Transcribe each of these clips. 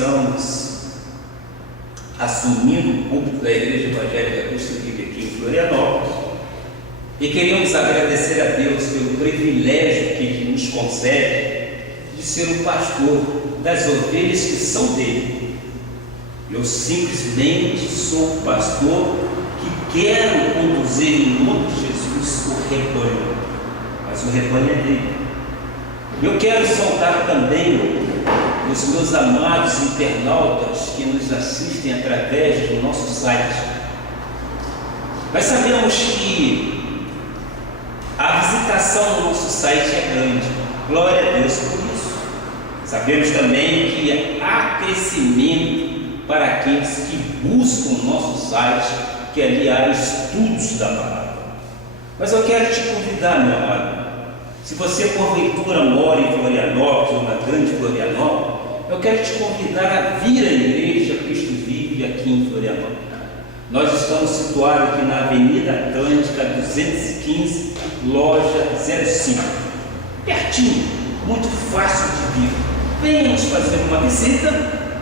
estamos assumindo o púlpito da Igreja Evangélica Cristo Vive aqui em Florianópolis e queríamos agradecer a Deus pelo privilégio que Ele nos concede de ser o pastor das ovelhas que são dele. Eu simplesmente sou o pastor que quero conduzir em nome de Jesus o rebanho, mas o rebanho é dele. Eu quero saudar também os meus amados internautas que nos assistem através do nosso site. Nós sabemos que a visitação do nosso site é grande, glória a Deus por isso. Sabemos também que há crescimento para aqueles que buscam o nosso site, que ali há estudos da palavra. Mas eu quero te convidar, meu amado, se você porventura mora em Florianópolis ou na grande Florianópolis, eu quero te convidar a vir à Igreja Cristo Vive aqui em Florianópolis. Nós estamos situados aqui na Avenida Atlântica 215, loja 05, pertinho, muito fácil de vir. Venha nos fazer uma visita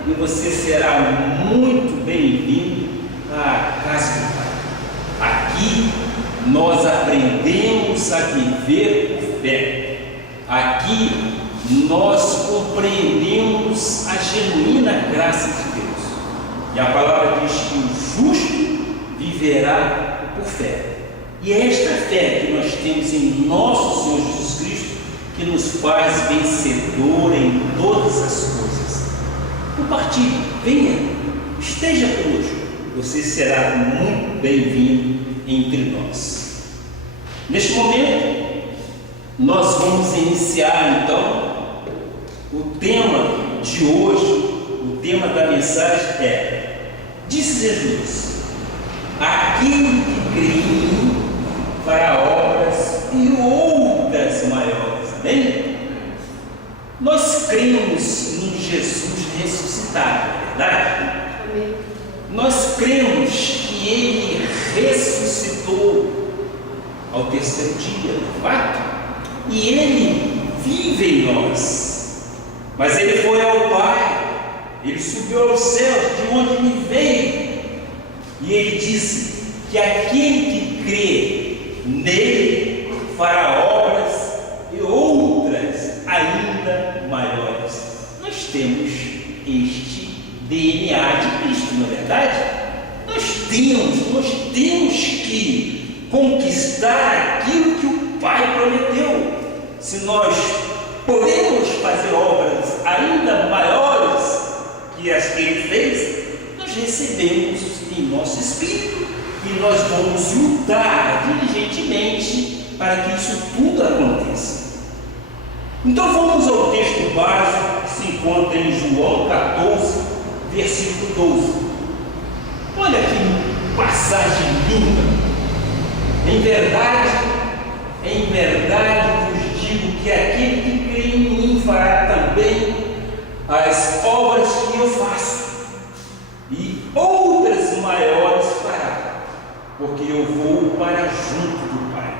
e você será muito bem-vindo à casa do Pai. Aqui nós aprendemos a viver por fé. Aqui nós compreendemos a genuína graça de Deus. E a palavra diz que o justo viverá por fé. E é esta fé que nós temos em nosso Senhor Jesus Cristo que nos faz vencedor em todas as coisas. Compartilhe, venha, esteja conosco. Você será muito bem-vindo entre nós. Neste momento, nós vamos iniciar então o tema de hoje. O tema da mensagem é: disse Jesus, aquele que crê em mim fará obras e outras maiores. Amém? Nós cremos em Jesus ressuscitado, não é verdade? Amém. Nós cremos que Ele ressuscitou ao terceiro dia, de fato, e Ele vive em nós. Mas Ele foi ao Pai, Ele subiu aos céus, de onde Ele veio, e Ele disse que aquele que crê nele fará obras e outras ainda maiores. Nós temos este DNA de Cristo, não é verdade? Nós temos que conquistar aquilo que o Pai prometeu. Se nós podemos fazer obras ainda maiores que as que Ele fez, nós recebemos em nosso espírito e nós vamos lutar diligentemente para que isso tudo aconteça. Então vamos ao texto básico que se encontra em João 14, versículo 12. Olha que passagem linda. Em verdade vos digo que aquele que crê em mim fará também as obras que eu faço, e outras maiores fará, porque eu vou para junto do Pai.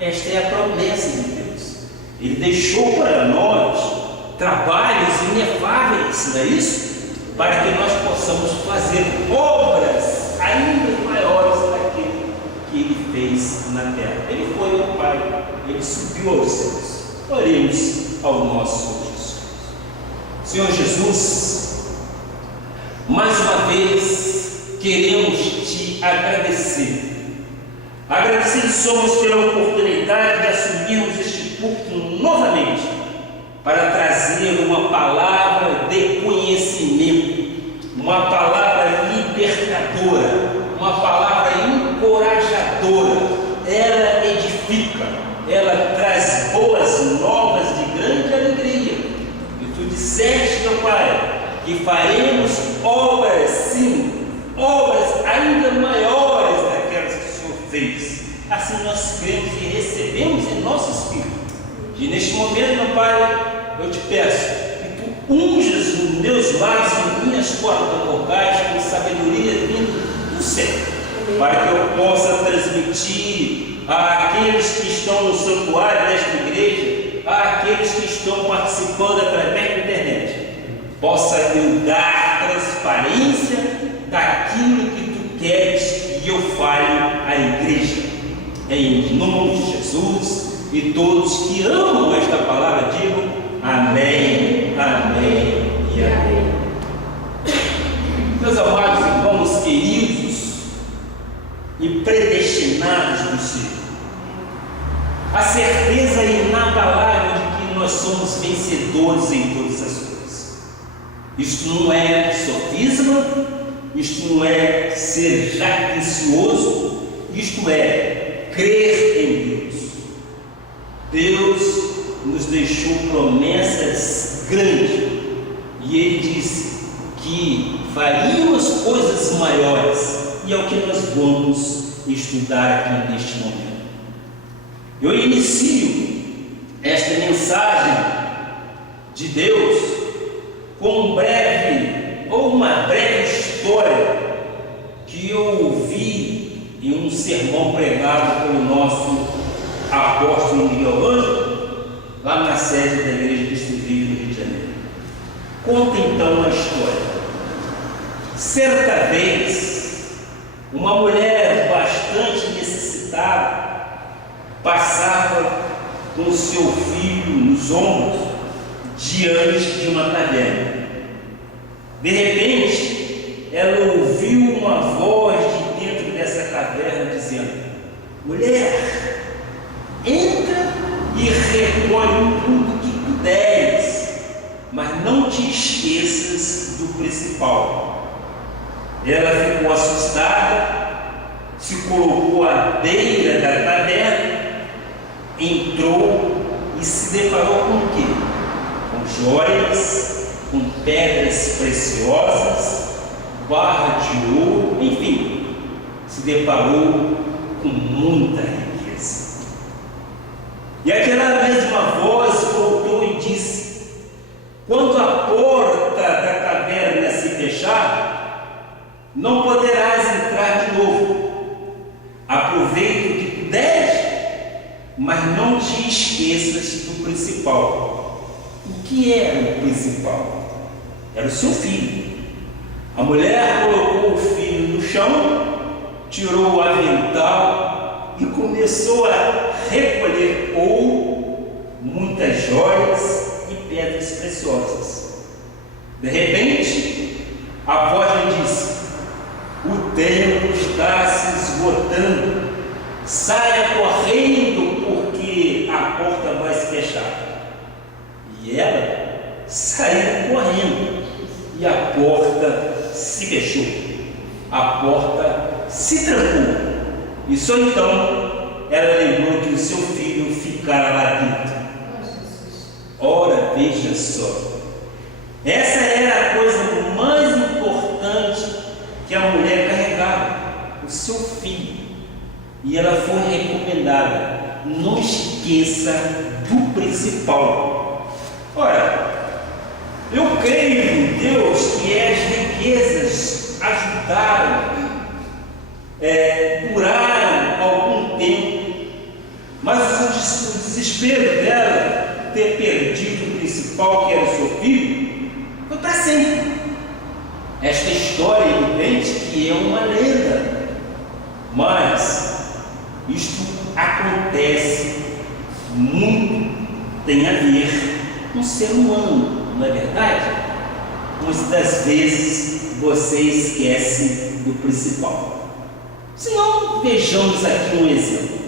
Esta é a promessa de Deus. Ele deixou para nós trabalhos inefáveis, não é isso? Para que nós possamos fazer obras ainda maiores daquele que Ele fez na terra. Ele foi ao Pai, Ele subiu aos céus. Oremos ao nosso Senhor Jesus, mais uma vez queremos Te agradecer. Agradecidos somos pela oportunidade de assumirmos este púlpito novamente para trazer uma palavra de conhecimento, uma palavra libertadora, uma palavra encorajadora. Ela edifica, ela traz boas novas de grande alegria. E Tu disseste, meu Pai, que faremos obras, sim, obras ainda maiores daquelas que o Senhor fez. Assim nós cremos e recebemos em nosso espírito. E neste momento, meu Pai, eu te peço que Tu unjas os meus lábios e minhas cordas vocais com sabedoria vinda do céu, para que eu possa transmitir àqueles que estão no santuário desta igreja, àqueles que estão participando através da internet, possa eu dar transparência daquilo que tu queres que eu fale à igreja. Em nome de Jesus, e todos que amam esta palavra digam amém, amém e amém. Meus amados irmãos queridos e predestinados do Senhor, a certeza inabalável de que nós somos vencedores em todas as coisas. Isto não é sofisma, isto não é ser jactancioso, isto é crer em Deus. Deus nos deixou promessas grandes e Ele disse que faríamos coisas maiores, e é o que nós vamos estudar aqui neste momento. Eu inicio esta mensagem de Deus com uma breve história que eu ouvi em um sermão pregado pelo nosso apóstolo Miguel Ângelo, lá na sede da Igreja Distribuída do Rio de Janeiro. Conta então a história. Certa vez, uma mulher bastante necessitada passava com seu filho nos ombros diante de uma caverna. De repente, ela ouviu uma voz de dentro dessa caverna dizendo: mulher, entra e recolhe tudo que puderes, mas não te esqueças do principal. Ela ficou assustada, se colocou à beira da caverna, entrou e se deparou com o quê? Com joias, com pedras preciosas, barra de ouro, enfim, se deparou com muita riqueza. E aquela mesma voz voltou e disse: quando a porta da caverna se fechar, não poderás entrar de novo. Aproveita o que puderes, mas não te esqueças do principal. O que era o principal? Era o seu filho. A mulher colocou o filho no chão, tirou o avental e começou a recolher ouro, muitas joias e pedras preciosas. De repente, a voz lhe disse: o tempo está se esgotando, saia correndo porque a porta vai se fechar. E ela saiu correndo e a porta se fechou, a porta se trancou, e só então ela lembrou que o seu filho ficara lá dentro. Ora, veja só, essa era a coisa mais importante que a mulher carregava, o seu filho. E ela foi recomendada: não esqueça do principal. Ora, eu creio em Deus que as riquezas ajudaram, duraram algum tempo, mas o desespero dela ter perdido o principal, que era o seu filho, foi para sempre. Esta história é evidente que é uma lenda, mas isto acontece muito, tem a ver com o ser humano, não é verdade? Muitas das vezes você esquece do principal. Se não, vejamos aqui um exemplo.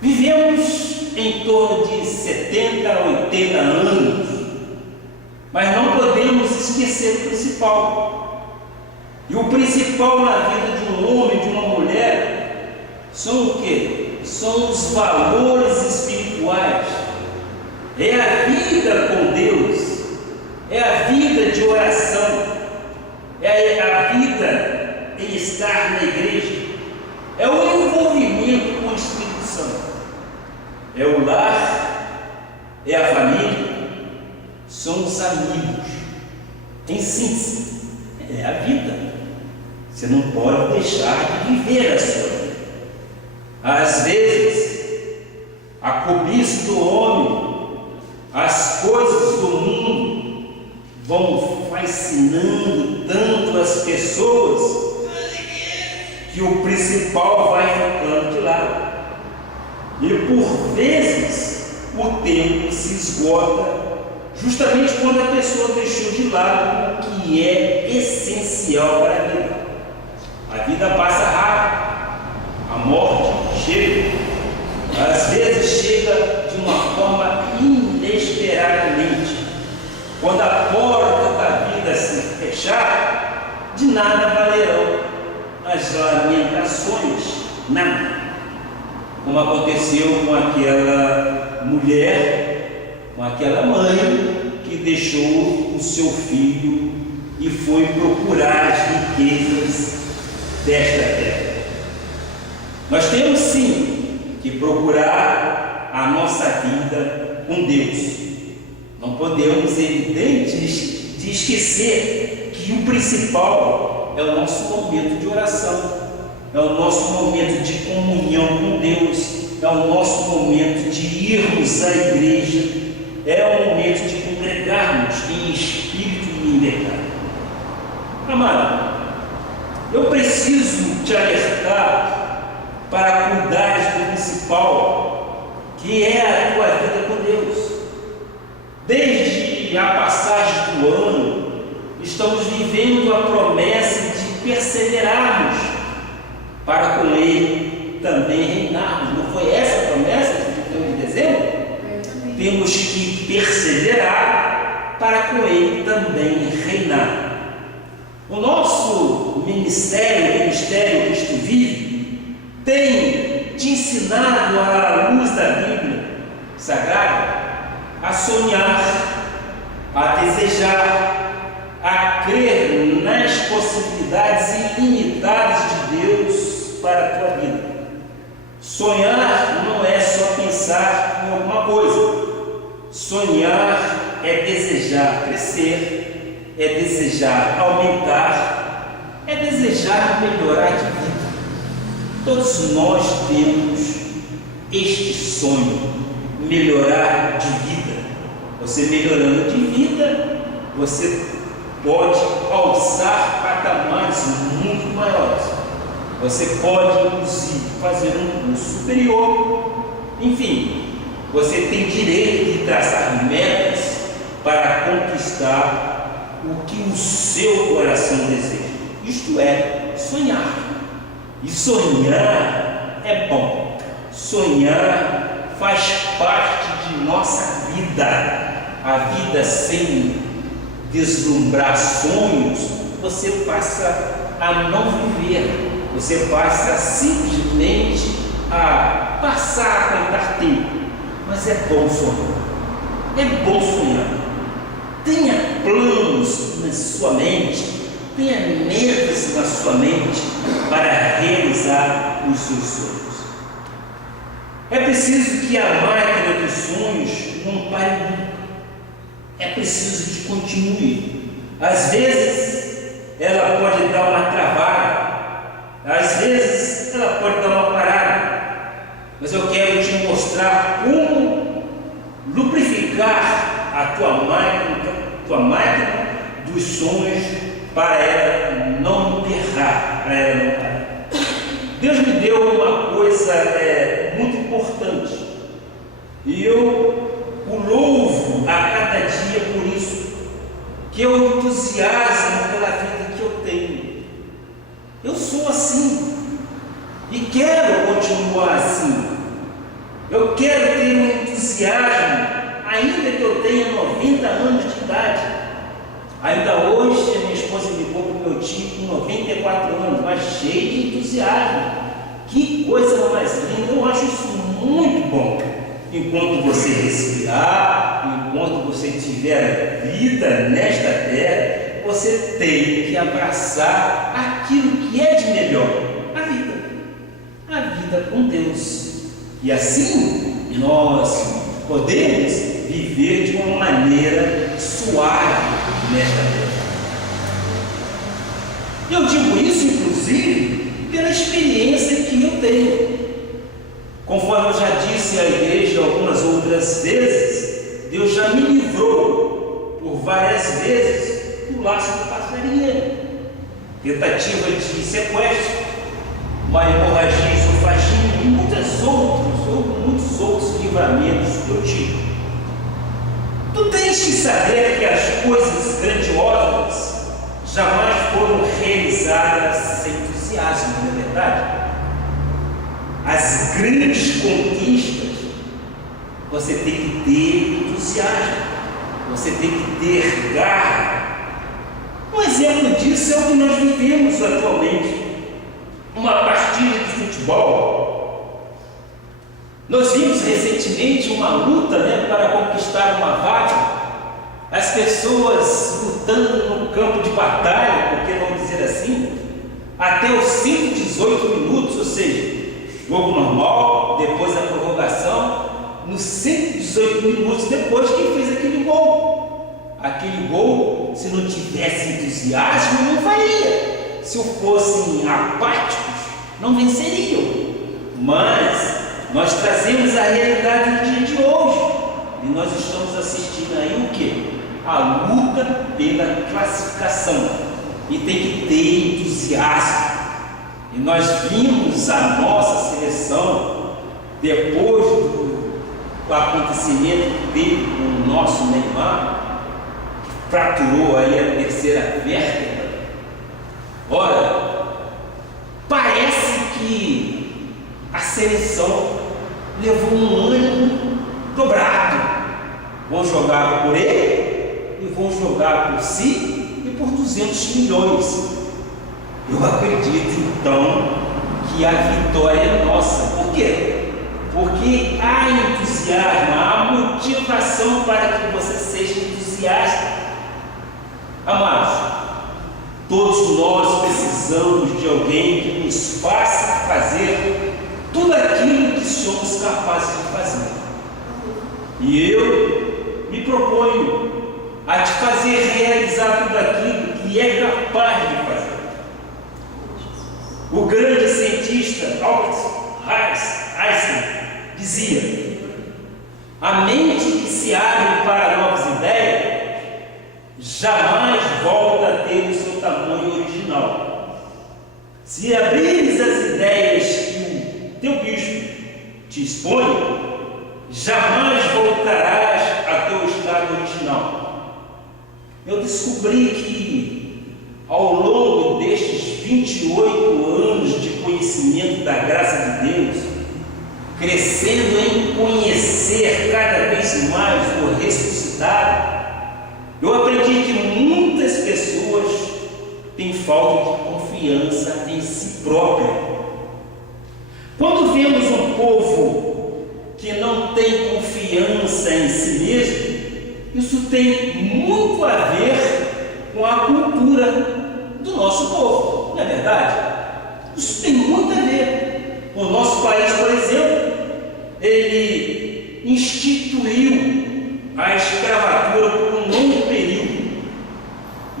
Vivemos em torno de 70 a 80 anos, mas não podemos esquecer o principal. E o principal na vida de um homem, de uma mulher, são o quê? São os valores espirituais. É a vida com Deus, é a vida de oração, é a vida em estar na igreja, é o envolvimento com o Espírito Santo, é o lar, é a família, são os amigos. Em síntese, é a vida. Você não pode deixar de viver a sua vida. Às vezes, a cobiça do homem, as coisas do mundo, vão fascinando tanto as pessoas que o principal vai ficando de lado. E por vezes o tempo se esgota justamente quando a pessoa deixou de lado o que é essencial para a vida. A vida passa rápido, a morte chega, às vezes chega de uma forma inesperadamente. Quando a porta da vida se fechar, de nada valerão as lamentações, nada. Como aconteceu com aquela mulher, com aquela mãe que deixou o seu filho e foi procurar as riquezas desta terra. Nós temos sim que procurar a nossa vida com Deus. Não podemos, evidente, de esquecer que o principal é o nosso momento de oração, é o nosso momento de comunhão com Deus, é o nosso momento de irmos à igreja, é o momento de congregarmos em espírito e em verdade. Amado, eu preciso te alertar para cuidares do principal, que é a tua vida com Deus. Desde a passagem do ano, estamos vivendo a promessa de perseverarmos para com Ele também reinarmos. Não foi essa a promessa de dezembro? Temos que perseverar para com Ele também reinar. O nosso ministério Cristo Vive, tem te ensinado à luz da Bíblia Sagrada a sonhar, a desejar, a crer nas possibilidades ilimitadas de Deus para a tua vida. Sonhar não é só pensar em alguma coisa. Sonhar é desejar crescer, é desejar aumentar, é desejar melhorar de vida. Todos nós temos este sonho, melhorar de vida. Você melhorando de vida, você pode alçar patamares muito maiores. Você pode, inclusive, fazer um curso superior. Enfim, você tem direito de traçar metas para conquistar o que o seu coração deseja. Isto é, sonhar. E sonhar é bom. Sonhar faz parte de nossa vida. A vida sem deslumbrar sonhos, você passa a não viver. Você passa simplesmente a passar a contar tempo. Mas é bom sonhar. É bom sonhar. Tenha planos na sua mente, tenha metas na sua mente para realizar os seus sonhos. É preciso que a máquina dos sonhos não pare nunca. É preciso que continue. Às vezes ela pode dar uma travada, às vezes ela pode dar uma parada, mas eu quero te mostrar como lubrificar a tua máquina dos sonhos para ela não emperrar, para ela não parar. Deus me deu uma coisa muito importante e eu o louvo a cada dia por isso, que eu entusiasmo pela vida que eu tenho. Eu sou assim e quero continuar assim. Eu quero ter um entusiasmo, ainda que eu tenha 90 anos de idade. Ainda hoje a minha esposa ligou para o meu tio com 94 anos, mas cheio de entusiasmo. Que coisa mais linda! Eu acho isso muito bom. Enquanto você respirar, enquanto você tiver vida nesta terra, você tem que abraçar aquilo que é de melhor, a vida com Deus. E assim nós podemos viver de uma maneira suave nesta terra. Eu digo isso, inclusive, pela experiência que eu tenho. Conforme eu já disse à igreja algumas outras vezes, Deus já me livrou por várias vezes do laço do passarinheiro, tentativa de sequestro, uma hemorragia esofagínea e muitos outros livramentos do tipo. Tu tens que saber que as coisas grandiosas jamais foram realizadas sem entusiasmo, não é verdade? As grandes conquistas, você tem que ter entusiasmo, você tem que ter garra. Um exemplo disso é o que nós vivemos atualmente. Uma partida de futebol. Nós vimos recentemente uma luta, para conquistar uma vaga. As pessoas lutando no campo de batalha, por que não dizer assim, até os 118 minutos, ou seja, jogo normal, depois a prorrogação, nos 118 minutos depois, quem fez aquele gol? Aquele gol, se não tivesse entusiasmo, não faria. Se fossem apáticos, não venceriam. Mas nós trazemos a realidade do dia de hoje e nós estamos assistindo aí o quê? A luta pela classificação, e tem que ter entusiasmo. E nós vimos a nossa seleção depois do acontecimento que teve com o nosso Neymar, que fraturou aí a terceira vértebra. Ora, parece que a seleção levou um ânimo dobrado. Vão jogar por ele e vão jogar por si e por 200 milhões. Eu acredito então que a vitória é nossa. Por quê? Porque há entusiasmo, há motivação para que você seja entusiasta. Amados, todos nós precisamos de alguém que nos faça fazer tudo aquilo que somos capazes de fazer. E eu me proponho a te fazer realizar tudo aquilo que é capaz de fazer. O grande cientista Albert Einstein dizia: a mente que se abre para novas ideias jamais volta a ter o seu tamanho original. Se abrires as ideias que o teu bispo te expõe, jamais voltarás a teu estado original. Eu descobri que ao longo destes 28 anos de conhecimento da graça de Deus, crescendo em conhecer cada vez mais o ressuscitado, eu aprendi que muitas pessoas têm falta de confiança em si própria. Quando vemos um povo que não tem confiança em si mesmo, isso tem muito a ver com a cultura do nosso povo, não é verdade? Isso tem muito a ver. O nosso país, por exemplo, ele instituiu a escravatura por um longo período.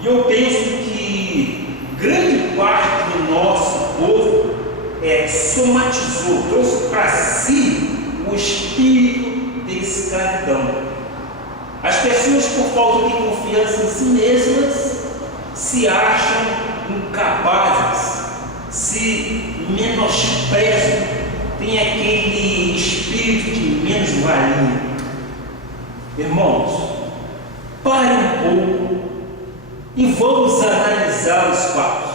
E eu penso que grande parte do nosso povo somatizou, trouxe para si o espírito de escravidão. As pessoas, por falta de confiança em si mesmas, se acham incapazes, se menosprezam, têm aquele espírito de menos-valia. Irmãos, pare um pouco e vamos analisar os fatos.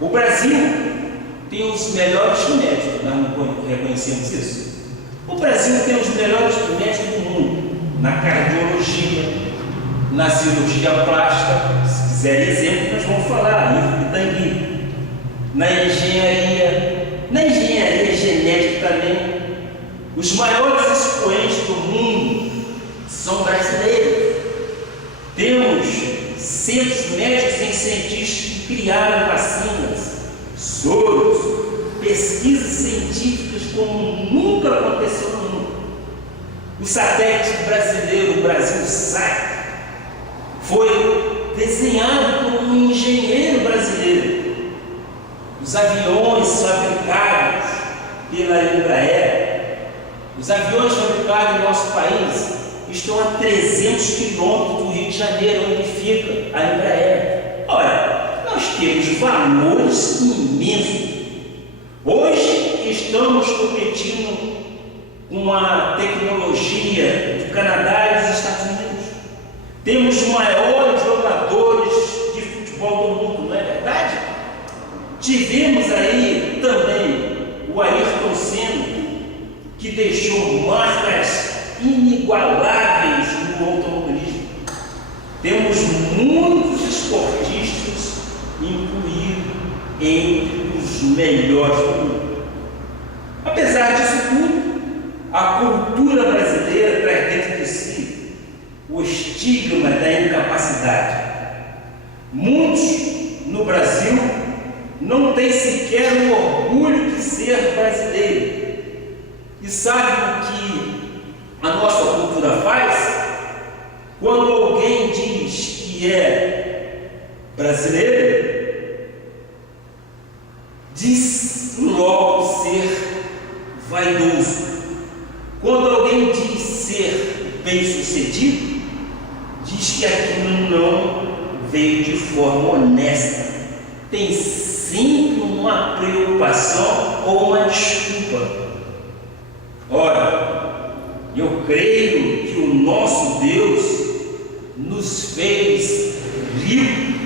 O Brasil tem os melhores médicos, nós não reconhecemos isso. O Brasil tem os melhores médicos do mundo, na cardiologia, na cirurgia plástica, se quiser exemplo, nós vamos falar, Ivo Pitangui, na engenharia genética também. Os maiores expoentes do mundo são brasileiros. Temos centros médicos e cientistas que criaram vacinas, soros, pesquisas científicas como nunca aconteceu no mundo. O satélite brasileiro, o BrasilSat, foi desenhado por um engenheiro brasileiro. Os aviões fabricados pela Embraer, os aviões fabricados no nosso país, estão a 300 quilômetros do Rio de Janeiro, onde fica a Embraer. Ora, nós temos valores imensos. Hoje estamos competindo com a tecnologia do Canadá e dos Estados Unidos. Temos os maiores jogadores de futebol do mundo, não é verdade? Tivemos aí também o Ayrton Senna, que deixou marcas inigualáveis no automobilismo. Temos muitos esportistas incluídos entre os melhores do mundo. Apesar disso tudo, a cultura brasileira traz dentro de si o estigma da incapacidade. Muitos no Brasil não têm sequer o orgulho de ser brasileiro. E sabe o que a nossa cultura faz? Quando alguém diz que é brasileiro, diz logo ser vaidoso. Quando alguém diz ser bem-sucedido, diz que aquilo não veio de forma honesta. Tem sempre uma preocupação ou uma desculpa. Ora, eu creio que o nosso Deus nos fez ricos,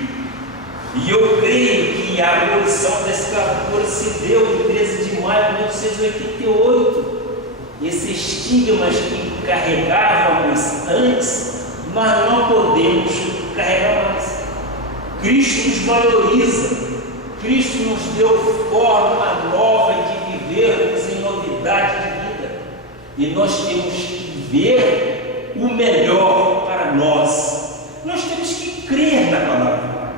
e eu creio que a abolição da escravatura se deu em 13 de maio de 1988. Esses estigmas que carregávamos antes, nós não podemos carregar mais. Cristo nos valoriza, Cristo nos deu forma nova de vivermos em novidade de vida, e nós temos que ver o melhor para nós. Nós temos que crer na palavra.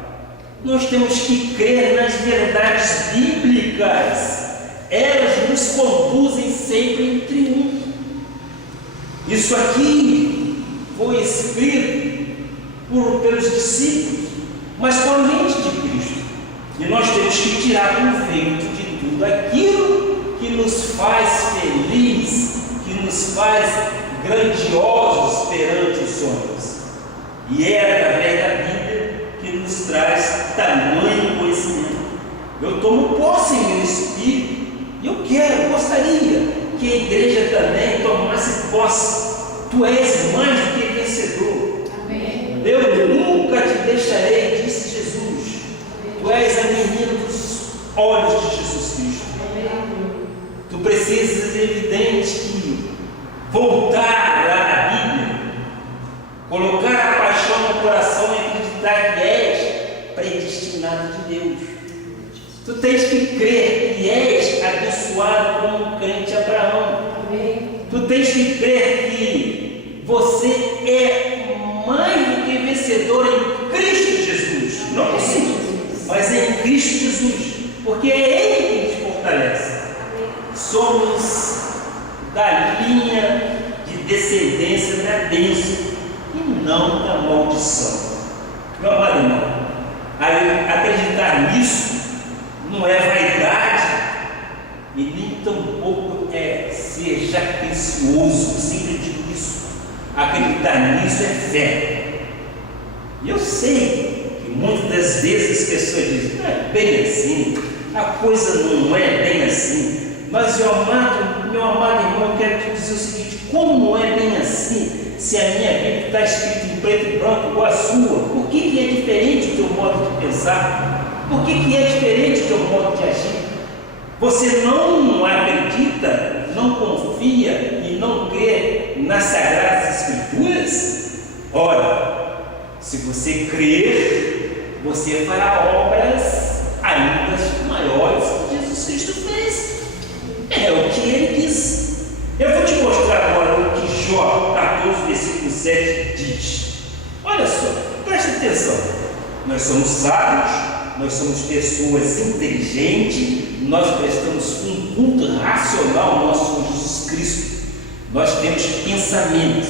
Nós temos que crer nas verdades bíblicas. Elas nos conduzem sempre em triunfo. Isso aqui foi escrito pelos discípulos, mas com a mente de Cristo. E nós temos que tirar proveito de tudo aquilo que nos faz feliz, que nos faz grandiosos perante os homens. E é através da Bíblia que nos traz tamanho conhecimento. Eu tomo posse em meu espírito. Gostaria que a igreja também tomasse posse. Tu és mais do que vencedor. Amém. Eu nunca te deixarei, disse Jesus. Amém. Tu és a menina dos olhos de Jesus Cristo. Amém. Tu precisas, evidente, que voltar lá na Bíblia, colocar a paixão no coração e acreditar que és predestinado de Deus. Tu tens que crer que és abençoado como o crente Abraão. Amém. Tu tens que crer que você é mais do que vencedor em Cristo Jesus. Não consigo, mas em Cristo Jesus. Porque é Ele que nos fortalece. Amém. Somos da linha de descendência da bênção e não da maldição. Meu amado irmão, acreditar nisso não é vaidade e nem tampouco é ser jactancioso. Eu sempre digo isso. Acreditar nisso é fé. E eu sei que muitas das vezes as pessoas dizem: não é bem assim, a coisa não é bem assim. Mas meu amado irmão, eu quero te dizer o seguinte: como não é bem assim, se a minha Bíblia está escrita em preto e branco igual a sua? Por que é diferente o teu modo de pensar? Por que é diferente o teu modo de agir? Você não acredita, não confia e não crê nas Sagradas Escrituras? Ora, se você crer, você fará obras ainda maiores que Jesus Cristo fez. É o que ele diz. Eu vou te mostrar agora o que Jó 14, versículo 7 diz. Olha só, preste atenção. Nós somos sábios, nós somos pessoas inteligentes, nós prestamos um culto racional ao nosso Senhor Jesus Cristo. Nós temos pensamentos,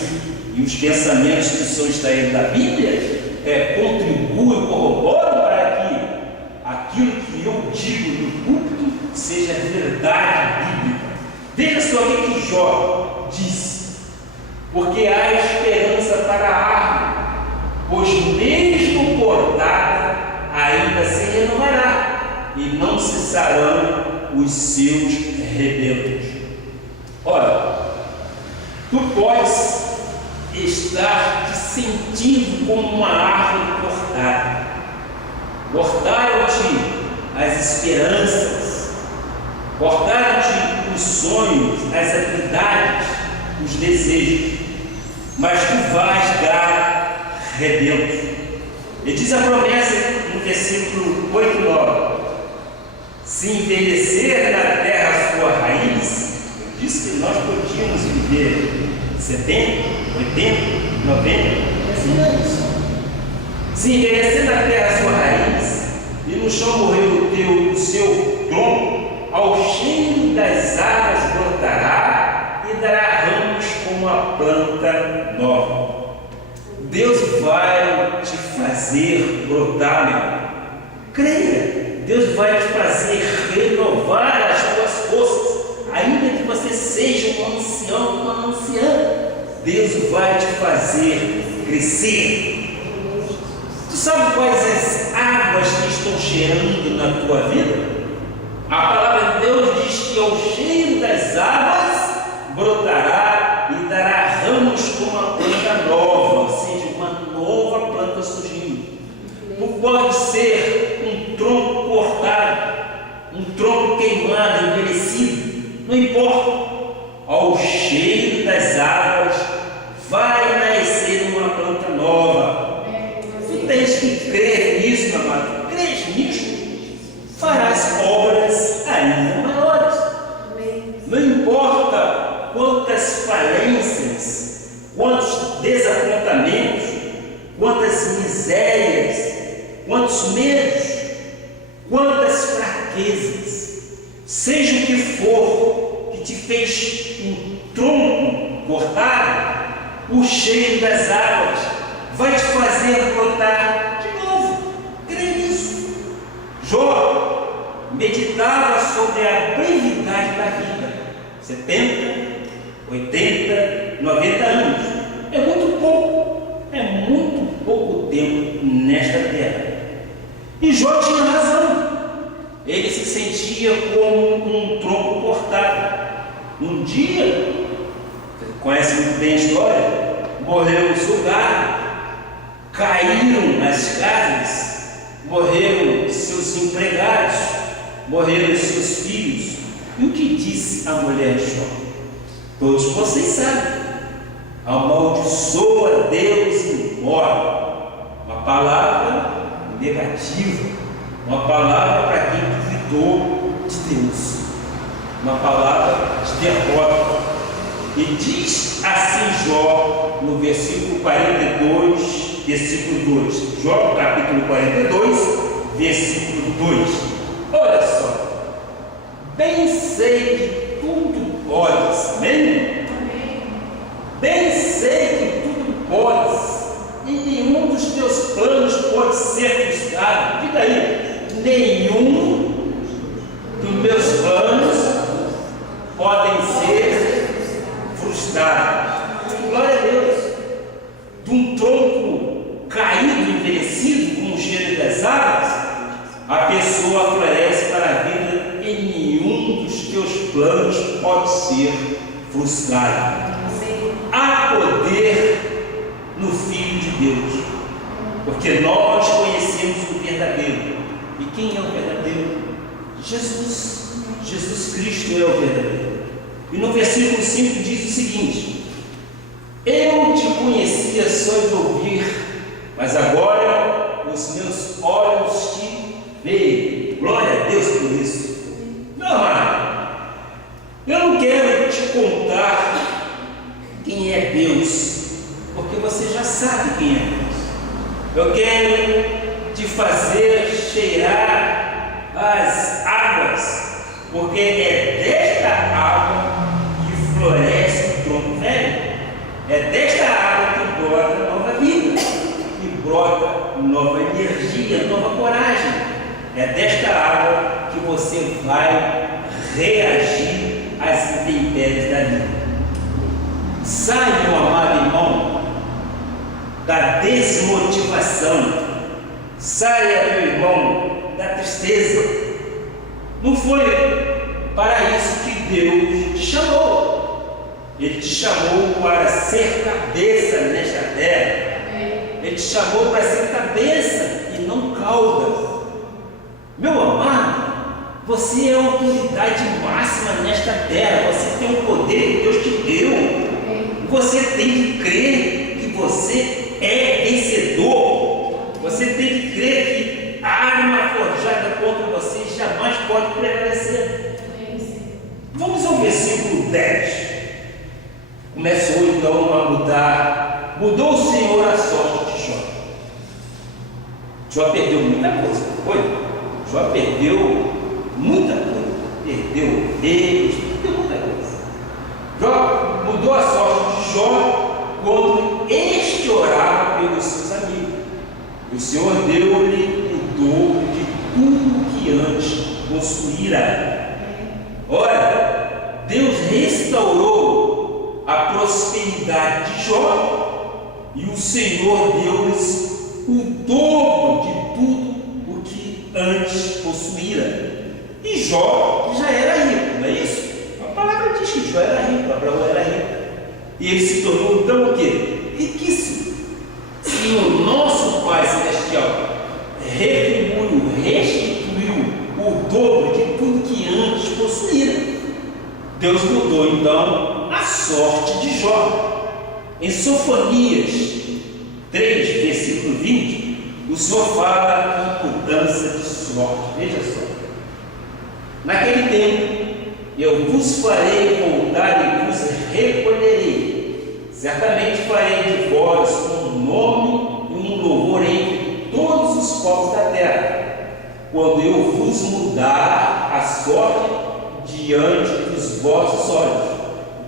e os pensamentos que são extraídos da Bíblia contribuem, corroboram para que aquilo que eu digo no púlpito seja verdade bíblica. Veja só o que Jó diz: porque há esperança aliança para a árvore, pois mesmo cortada ainda se renovará, e não cessarão os seus rebentos. Ora, tu podes estar te sentindo como uma árvore cortada. Cortaram-te as esperanças, cortaram-te os sonhos, as habilidades, os desejos, mas tu vais dar rebento. E diz a promessa no versículo 8 e 9: se envelhecer na terra a sua raiz, disse que nós podíamos viver 70, 80, 90 anos. Se envelhecer na terra a sua raiz, e no chão morrer o seu tronco, ao cheiro das águas brotará e dará ramos como a planta nova. Deus vai te fazer brotar, meu irmão. Creia, Deus vai te fazer renovar as tuas forças, ainda que você seja um ancião, uma anciã. Deus vai te fazer crescer. Tu sabe quais as águas que estão cheirando na tua vida? A palavra de Deus diz que ao cheiro das águas brotará e dará ramos como uma planta nova, ou seja, uma nova planta surgindo. Tu pode ser um tronco cortado, um tronco queimado, envelhecido, não importa. Ao cheiro das águas vai nascer uma planta nova. Tu tens que crer nisso, meu amado. Crês nisso, farás obras ainda maiores. Não importa quantas falências, quantos desapontamentos, quantas misérias, quantos medos, quantas fraquezas, seja o que for que te fez um tronco cortado, o cheiro das águas vai te fazer brotar de novo. Crê nisso. Jó meditava sobre a brevidade da vida, 70, 80, 90 anos. É muito pouco tempo nesta terra. E Jó tinha razão. Ele se sentia como um tronco cortado. Um dia, você conhece muito bem a história, morreu o seu gado, caíram as casas, morreram seus empregados, morreram seus filhos. E o que disse a mulher de Jó? Todos vocês sabem. Amaldiçoa Deus e morre. Uma palavra negativa, uma palavra para quem duvidou de Deus, uma palavra de derrota. E diz assim Jó no versículo 42, versículo 2. Jó, capítulo 42, versículo 2. Olha só. Bem sei que tudo podes, amém? Bem sei que tudo podes, e nenhum dos teus planos pode ser frustrado. Diga aí, nenhum dos meus planos podem ser frustrados. Glória a Deus. De um tronco caído, envelhecido, com o cheiro das águas, a pessoa floresce para a vida e nenhum dos teus planos pode ser frustrado. Há poder no Filho de Deus, porque nós conhecemos o verdadeiro. E quem é o verdadeiro? Jesus. Jesus Cristo é o verdadeiro. E no versículo 5 diz o seguinte: eu te conhecia só de ouvir, mas agora os meus olhos te veem. Glória a Deus por isso. Meu amado, eu não quero te contar quem é Deus, porque você já sabe quem é Deus. Eu quero te fazer cheirar as águas, porque é desta água que floresce o tronco velho, é desta água que brota nova vida, que brota nova energia, nova coragem. É desta água que você vai reagir às intempéries da vida. Sai, meu amado irmão, da desmotivação. Saia, meu irmão, da tristeza. Não foi para isso que Deus te chamou. Ele te chamou para ser cabeça nesta terra. Ele te chamou para ser cabeça e não cauda. Meu amado, você é a autoridade máxima nesta terra. Você tem o poder que Deus te deu. Você tem que crer que você é vencedor. Você tem que crer que a arma forjada contra você jamais pode prevalecer. Vamos ao versículo 10. Começou então a mudar. Mudou o Senhor a sorte de Jó. Jó perdeu muita coisa, não foi? Jó perdeu muita coisa. Perdeu Deus, perdeu muita coisa. Jó mudou a sorte de Jó quando este orava pelos seus amigos. O Senhor deu-lhe o dobro de tudo que antes possuíra. Ora, Deus restaurou a prosperidade de Jó e o Senhor deu-lhes o dobro de tudo o que antes possuíra. E Jó já era rico, não é isso? A palavra diz que Jó era rico, Abraão era rico. E ele se tornou então o quê? Riquíssimo. E o nosso Pai Celestial restituiu o dobro de tudo que antes possuíra. Deus mudou então a sorte de Jó. Em Sofonias 3, versículo 20, o Senhor fala de mudança de sorte. Veja só. Naquele tempo eu vos farei voltar e vos recolherei. Certamente farei de vós um nome e um louvor entre todos os povos da terra, quando eu vos mudar a sorte diante dos vossos olhos,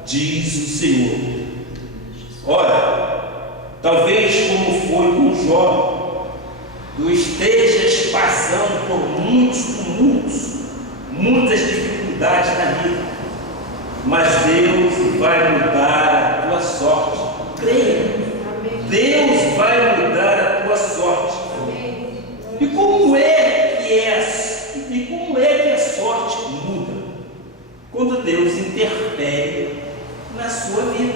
diz o Senhor. Ora, talvez como foi com Jó, tu estejas passando por muitos tumultos, muitas dificuldades na vida, mas Deus vai mudar a tua sorte. Creia. Deus vai mudar a tua sorte. E como é que a sorte muda? Quando Deus interfere na sua vida.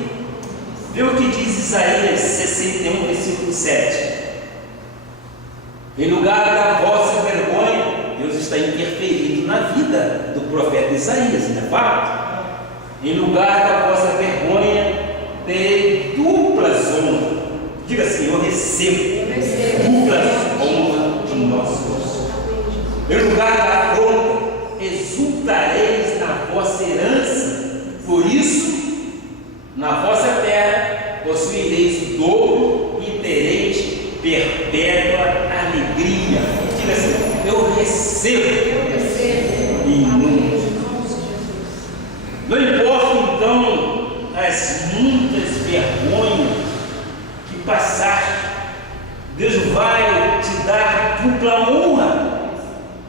Vê o que diz Isaías 61, versículo 7. Em lugar da vossa vergonha, Deus está interferindo na vida do profeta Isaías, não é fato? Em lugar da vossa vergonha, terei duplas honras. Diga assim: eu recebo duplas honras de nosso Deus. Em lugar da afronta, exultareis na vossa herança. Por isso, na vossa terra, possuireis o dobro e tereis perpétua alegria. Diga assim: eu recebo. Em nome de Jesus. Não importa então as muitas vergonhas que passaste, Deus vai te dar dupla honra.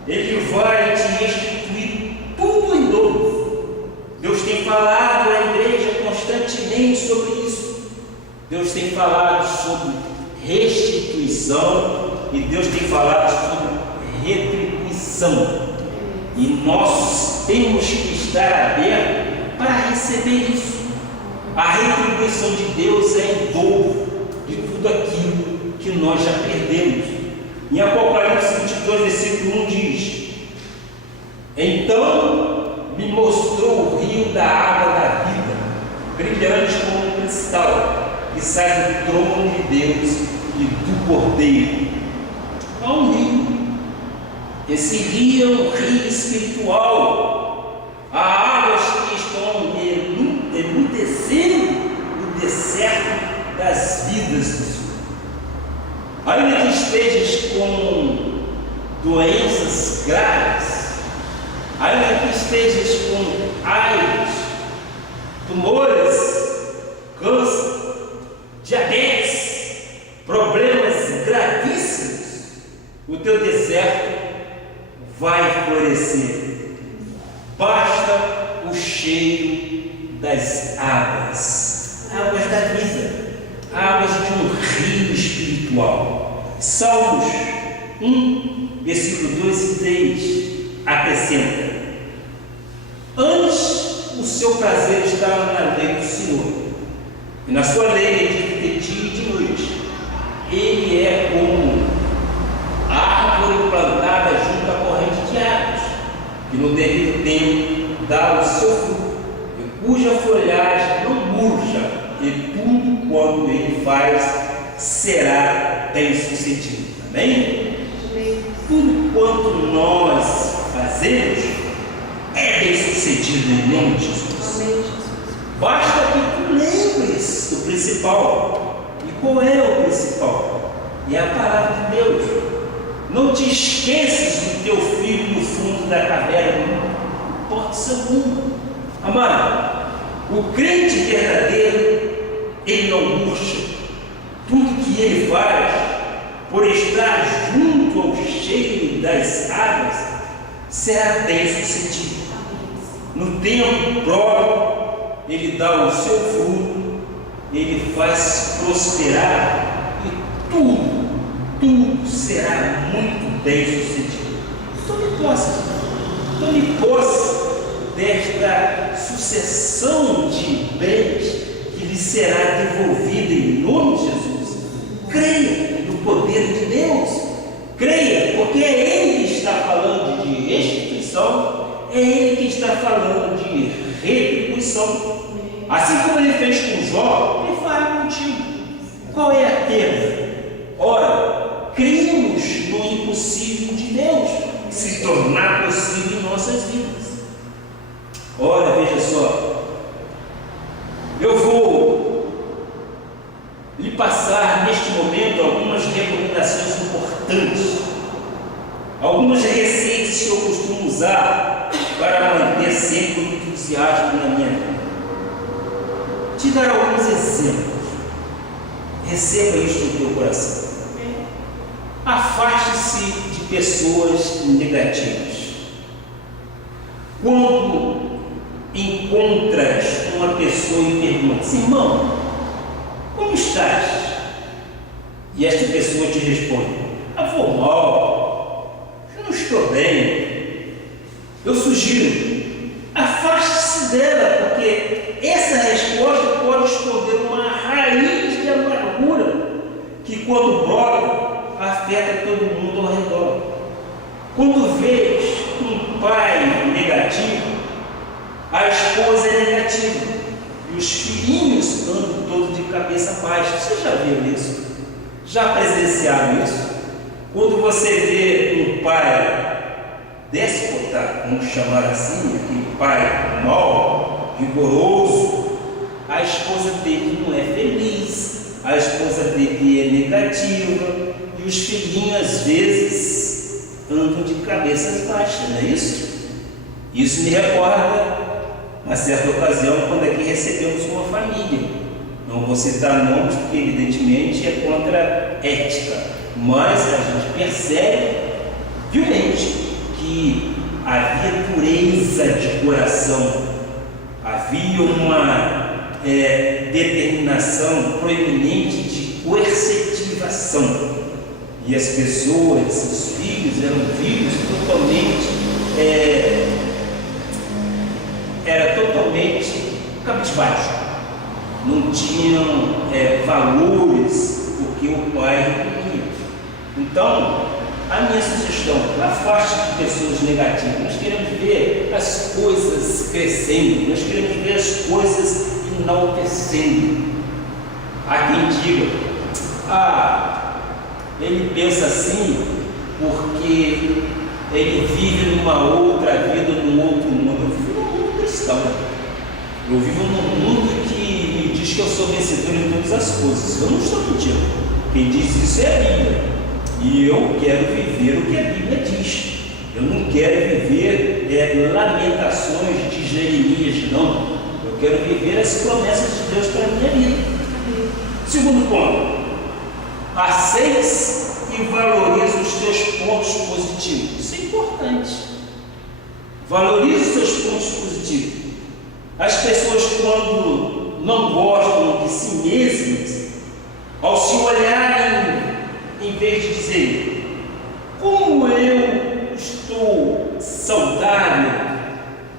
Ele vai te restituir tudo em dobro. Deus tem falado à igreja constantemente sobre isso. Deus tem falado sobre restituição e Deus tem falado sobre retribuição. E nós temos que estar abertos para receber isso. A retribuição de Deus é em dobro de tudo aquilo que nós já perdemos. Em Apocalipse 22, versículo 1 diz: então me mostrou o rio da água da vida, brilhante como um cristal, que sai do trono de Deus e do Cordeiro. Há um rio. Esse rio é um rio espiritual. Há águas que estão emudecendo o deserto das vidas do Senhor. Ainda que estejas com doenças graves, ainda que estejas com AIDS, tumores, câncer, diabetes, problemas gravíssimos, o teu deserto vai florescer. Basta o cheiro das águas, águas da vida, águas de um rio espiritual. espiritual. Salmos 1, versículo 2 e 3 acrescenta: antes o seu prazer estava na lei do Senhor, e na sua lei medita de dia e de noite. Ele é como árvore plantada junto à corrente de águas, que no devido tempo dá o seu fruto, e cuja folhagem não murcha, e tudo quanto ele faz será bem sucedido. Amém? Tudo quanto nós fazemos é bem sucedido em nome de Jesus. Amém. Basta que tu lembres do principal. E qual é o principal? É a palavra de Deus. Não te esqueças do teu filho no fundo da caverna, não importa seu mundo. Amado, o crente verdadeiro, ele não murcha. Tudo que ele faz, por estar junto ao cheiro das águas, será bem sucedido. No tempo próprio, ele dá o seu fruto, ele faz prosperar, e tudo será muito bem sucedido. Tome posse desta sucessão de bens que lhe será devolvida em nome de Jesus. Creia no poder de Deus. Creia, porque é Ele que está falando de restituição, é Ele que está falando de retribuição. Assim como Ele fez com Jó, Ele fará contigo. Qual é a perda? Ora, cremos no impossível de Deus se tornar possível em nossas vidas. Ora, veja só, eu vou lhe passar neste momento algumas recomendações importantes, algumas receitas que eu costumo usar para manter sempre o entusiasmo na minha vida. Te dar alguns exemplos. Receba isto no teu coração. Afaste-se de pessoas negativas. Quando encontras uma pessoa e perguntas: irmão, como estás? E esta pessoa te responde: vou mal, eu não estou bem. Eu sugiro, afaste-se dela, porque essa resposta pode esconder uma raiz de amargura que, quando brota, afeta todo mundo ao redor. Quando vês um pai negativo, a esposa é negativa e os filhinhos andam todos de cabeça baixa. Você já viu isso? Já presenciaram isso? Quando você vê um pai déspota, vamos chamar assim, aquele pai mau, rigoroso, a esposa dele não é feliz, a esposa dele é negativa e os filhinhos às vezes andam de cabeças baixas, não é isso? Isso me recorda uma certa ocasião, quando aqui recebemos uma família. Não vou citar nomes, porque evidentemente é contra a ética, mas a gente percebe violmente que havia pureza de coração, havia uma determinação proeminente de coercitivação, e as pessoas, os filhos, eram filhos totalmente cabisbaixo, não tinham valores, porque o pai não tinha. Então, a minha sugestão: afaste de pessoas negativas. Nós queremos ver as coisas crescendo, nós queremos ver as coisas enaltecendo. Há quem diga: ele pensa assim porque ele vive numa outra vida, num outro mundo. Eu vivo num mundo cristão. Eu vivo num mundo que me diz que eu sou vencedor em todas as coisas. Eu não estou mentindo. Quem diz isso é a Bíblia. E eu quero viver o que a Bíblia diz. Eu não quero viver lamentações de Jeremias, não. Eu quero viver as promessas de Deus para a minha vida. Segundo ponto: aceite e valorize os teus pontos positivos. Isso é importante. Valorize os teus pontos positivos. As pessoas, quando não gostam de si mesmas, ao se olharem em vez de dizer: como eu estou saudável,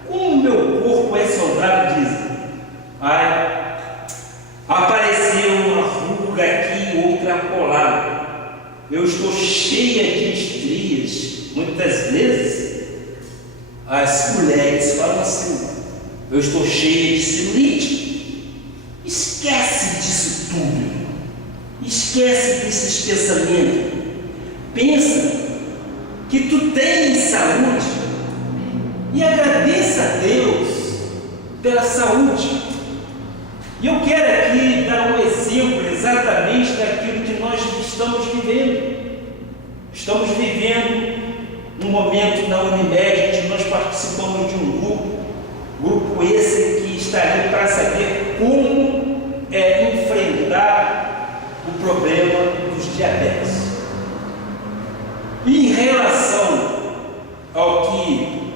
como meu corpo é saudável, dizem: ai, apareceu uma ruga aqui, outra acolá, eu estou cheia de estrias. Muitas vezes as mulheres falam assim: eu estou cheia de celulite. Esquece disso tudo, esquece desses pensamentos. Pensa que tu tens saúde e agradeça a Deus pela saúde. E eu quero aqui dar um exemplo exatamente daquilo que nós estamos vivendo. Estamos vivendo um momento na Unimed onde nós participamos de um grupo esse que está ali para saber como enfrentar o problema dos diabetes. E em relação ao que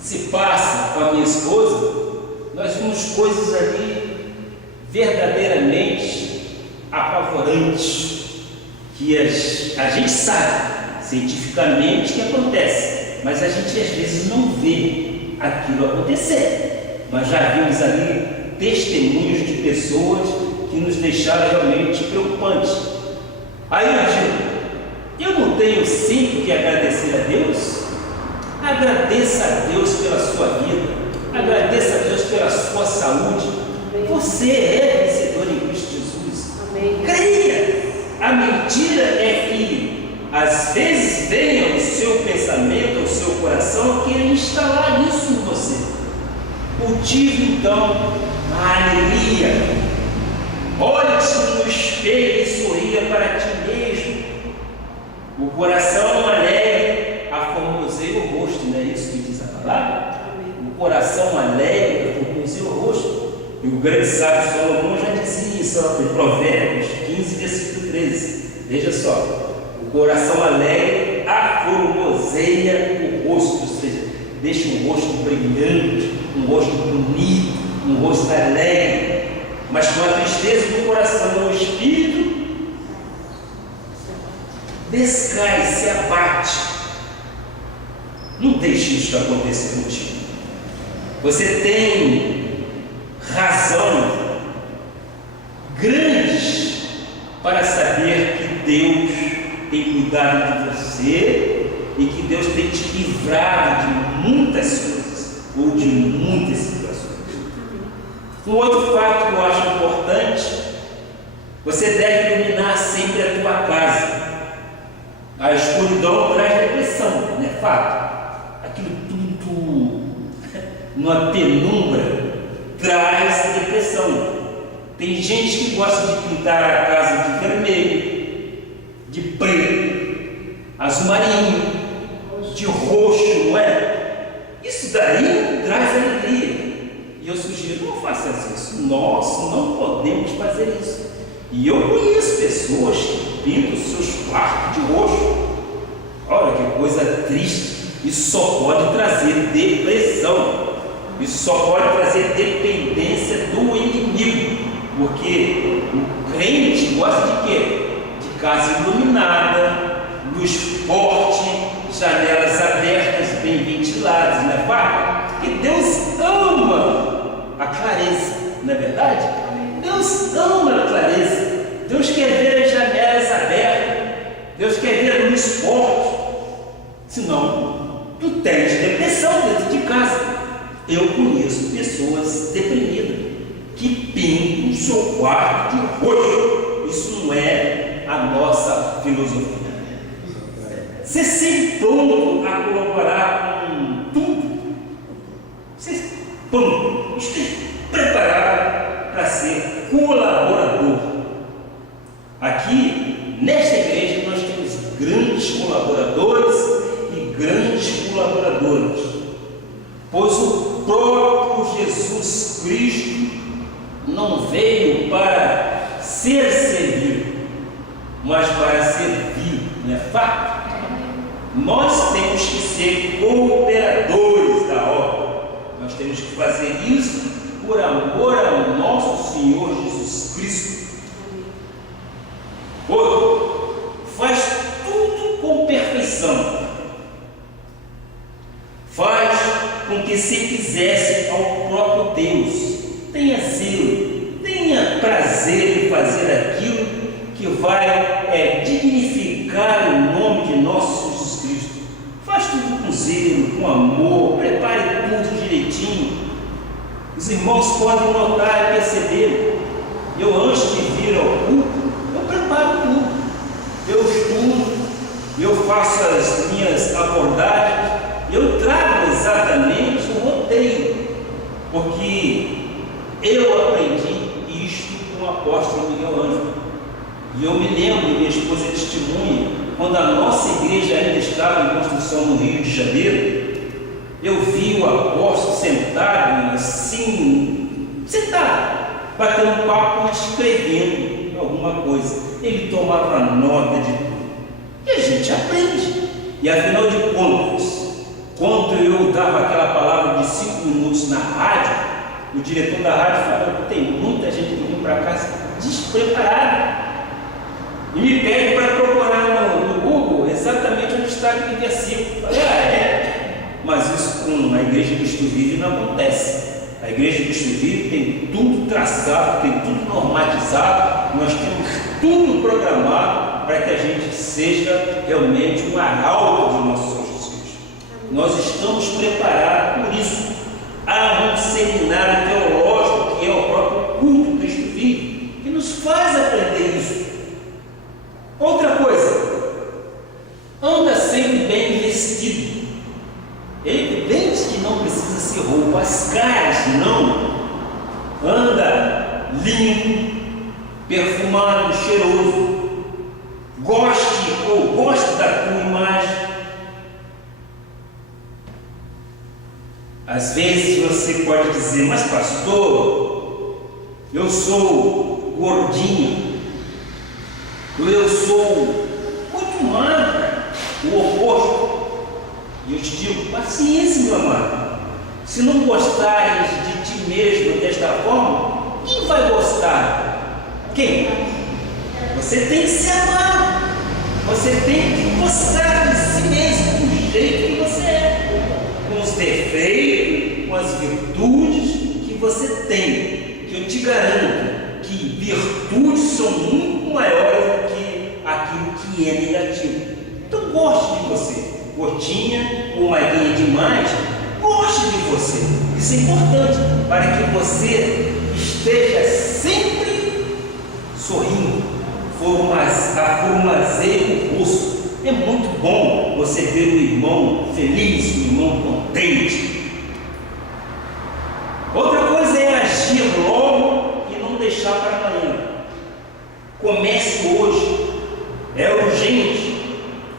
se passa com a minha esposa, nós vimos coisas ali verdadeiramente apavorantes, que a gente sabe cientificamente que acontece, mas a gente às vezes não vê aquilo acontecer. Nós já vimos ali testemunhos de pessoas que nos deixaram realmente preocupantes. Aí eu digo: eu não tenho sempre que agradecer a Deus? Agradeça a Deus pela sua vida, agradeça a Deus pela sua saúde. Você é vencedor em Cristo Jesus. Amém. Creia. A mentira é que às vezes venha o seu pensamento, o seu coração a querer instalar isso em você. Cultive então a alegria. Olhe-te no espelho e sorria para ti mesmo. O coração alegre aformoseia o rosto, não é isso que diz a palavra? O coração alegre aformoseia o rosto. E o grande sábio Salomão já dizia isso em Provérbios 15, versículo 13. Veja só: o coração alegre aformoseia o rosto, ou seja, deixa um rosto brilhante, um rosto bonito, um rosto alegre. Mas com a tristeza do coração, o espírito descai, se abate. Não deixe isso acontecer contigo. Você tem razão grandes para saber que Deus tem cuidado de você e que Deus tem te livrado de muitas coisas ou de muitas situações. Um outro fato que eu acho importante: você deve iluminar sempre a tua casa. A escuridão traz depressão, não é fato? Aquilo tudo numa penumbra traz depressão. Tem gente que gosta de pintar a casa de vermelho, de preto, azul marinho, de roxo, não é? Isso daí traz alegria. E eu sugiro: não faça isso. Nós não podemos fazer isso. E eu conheço pessoas que pintam seus quartos de roxo. Olha que coisa triste. Isso só pode trazer depressão. Isso só pode trazer dependência do inimigo. Porque o crente gosta de quê? De casa iluminada, luz forte, janelas abertas, bem ventiladas, não é fato? Porque Deus ama a clareza, não é verdade? Deus ama a clareza. Deus quer ver as janelas abertas. Deus quer ver a luz forte. Senão, tu tens depressão dentro de casa. Eu conheço pessoas deprimidas que pintam o seu quarto de roxo. Isso não é a nossa filosofia. Ser sempre pronto a colaborar com tudo. Ser pronto, esteja preparado para ser colaborador. Aqui, nesta igreja, nós temos grandes colaboradores e grandes colaboradoras, pois o próprio Jesus Cristo não veio para ser servido, mas para servir, não é fato? Nós temos que ser cooperadores da obra. Nós temos que fazer isso por amor ao nosso Senhor Jesus Cristo. Outro, faz com que se fizesse ao próprio Deus. Tenha zelo, tenha prazer em fazer aquilo que vai dignificar o nome de nosso Jesus Cristo. Faz tudo com zelo, com amor, prepare tudo direitinho. Os irmãos podem notar e perceber. Eu, antes de vir ao culto, eu preparo tudo. Eu estudo, eu faço as minhas abordagens, eu trago exatamente o roteiro, porque eu aprendi isto com o apóstolo Miguel Ângelo. E eu me lembro, minha esposa testemunha, quando a nossa igreja ainda estava em construção no Rio de Janeiro, eu vi o apóstolo sentado, assim, batendo papo, escrevendo alguma coisa. Ele tomava nota de tudo. E a gente aprende. E afinal de contas, quando eu dava aquela palavra de 5 minutos na rádio, o diretor da rádio falou: tem muita gente que vem para cá despreparada. E me pede para procurar no Google exatamente onde está aquele versículo. Falei: mas isso com a Igreja Cristo Vive não acontece. A Igreja Cristo Vive tem tudo traçado, tem tudo normatizado, nós temos tudo programado para que a gente seja realmente um arauto de nosso Senhor Jesus Cristo. Nós estamos preparados por isso. Há um seminário teológico que é o próprio culto Cristo Vive, que nos faz aprender isso. Outra coisa, anda sempre bem vestido. É evidente que não precisa ser roupa, as caras não. Anda limpo, perfumado, cheiroso. Goste da tua imagem. Às vezes você pode dizer: mas pastor, eu sou gordinho, eu sou muito magra, o oposto. E eu te digo: paciência, meu amado. Se não gostares de ti mesmo desta forma, quem vai gostar? Quem? Você tem que se amar. Você tem que gostar de si mesmo do jeito que você é, com os defeitos, com as virtudes que você tem. Que eu te garanto que virtudes são muito maiores do que aquilo que é negativo. Então goste de você. Gotinha ou magrinha demais, goste de você. Isso é importante para que você esteja sempre sorrindo, formazeiro o rosto. É muito bom você ver o irmão feliz, o irmão contente. Outra coisa é agir logo e não deixar para amanhã. Comece hoje, é urgente.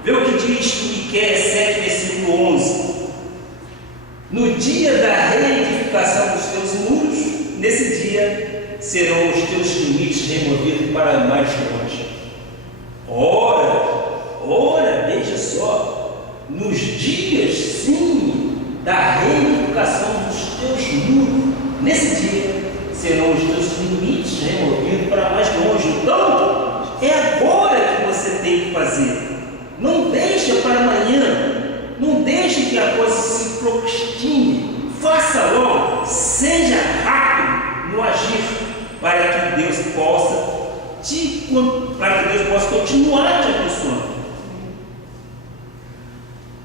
Vê o que diz Miqueias 7, versículo 11. No dia da reedificação dos teus muros, nesse dia serão os teus limites removidos para mais longe. Ora, veja só, nos dias, sim, da reedificação dos teus muros, nesse dia serão os teus limites removidos para mais longe. Então, é agora que você tem que fazer. Não deixe para amanhã, não deixe que a coisa se procrastine, faça logo, seja rápido no agir, para que Deus possa continuar te abençoando.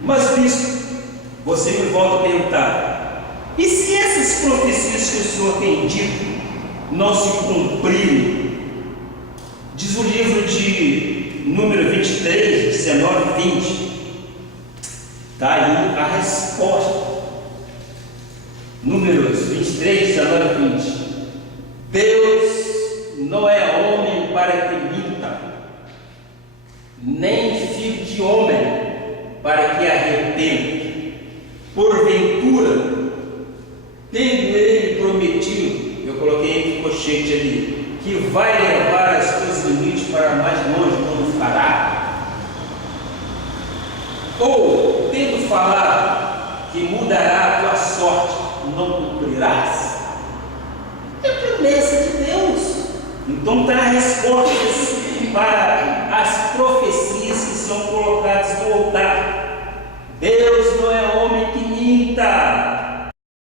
Mas bispo, você me volta a perguntar: e se essas profecias que o Senhor tem dito não se cumprirem? Diz o livro de Número 23, 19 e 20. Está aí a resposta. Números 23, 19 e 20. Deus não é homem para que minta, nem filho de homem para que arrependa. Porventura, tendo ele prometido, eu coloquei em colchete ali, que vai levar os teus limites para mais longe, não fará? Ou, tendo falado que mudará a tua sorte, não cumprirás? É promessa de Deus. Então está a resposta para as profecias que são colocadas no altar.